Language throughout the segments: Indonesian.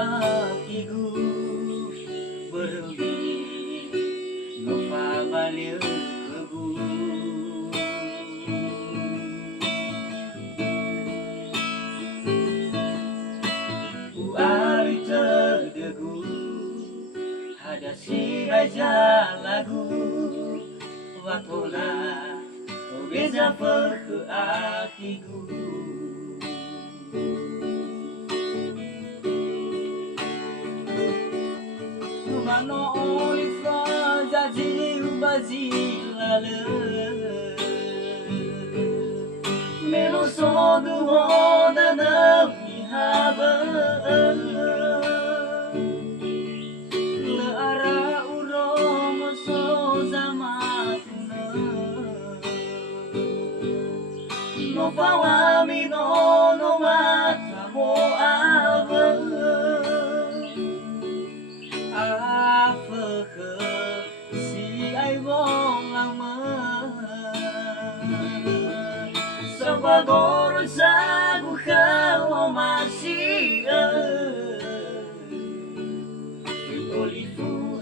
bakigu berhenti nova balieu kegu uari terdegu hadasi aja lagu watola beza perke akigu mano olifra jaji ubazi lale meno sodu hoda na mihaba le ara urom so zamatuna no pawami no mata mo ava si ai vong lang Salvador sa guhaw masih Olifu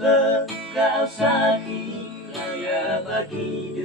kau sakit raya bagi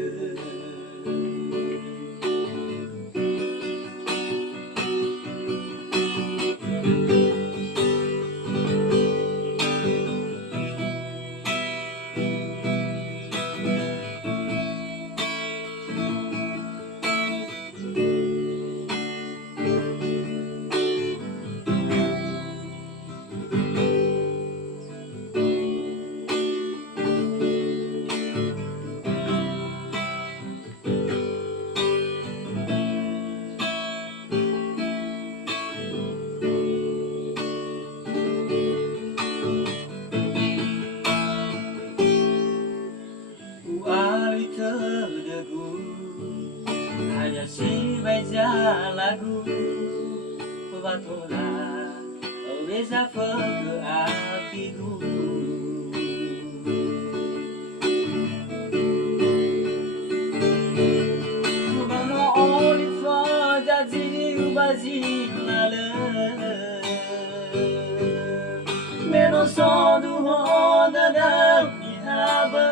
hanya si baca lagu watola beza perke akigu mano olifa jaji ubazi lale meno sodu hoda da mihaba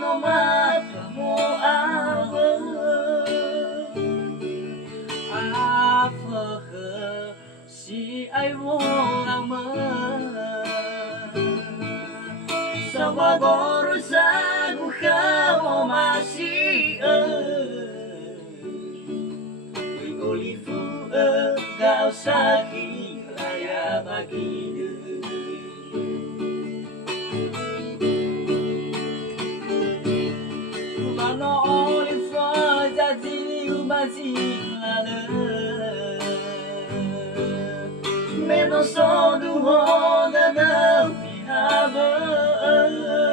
no mata mo ava si ai wong ama Salvador sa guhaw masih Olifu kau sakit raya bagi mano olifra jaji ubazi lale meno sodu hoda na mihaba le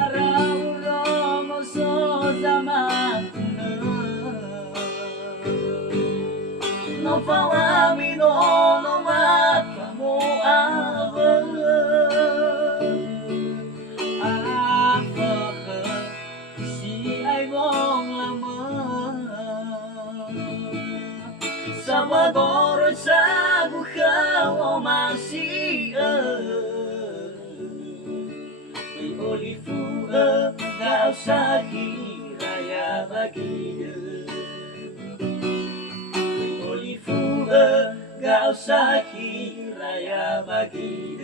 ara urom so zamatuna no pawami no mata mo ava Salvador sa guhaw masih Olifu kau sakit raya bagi Olifu kau sakit raya bagi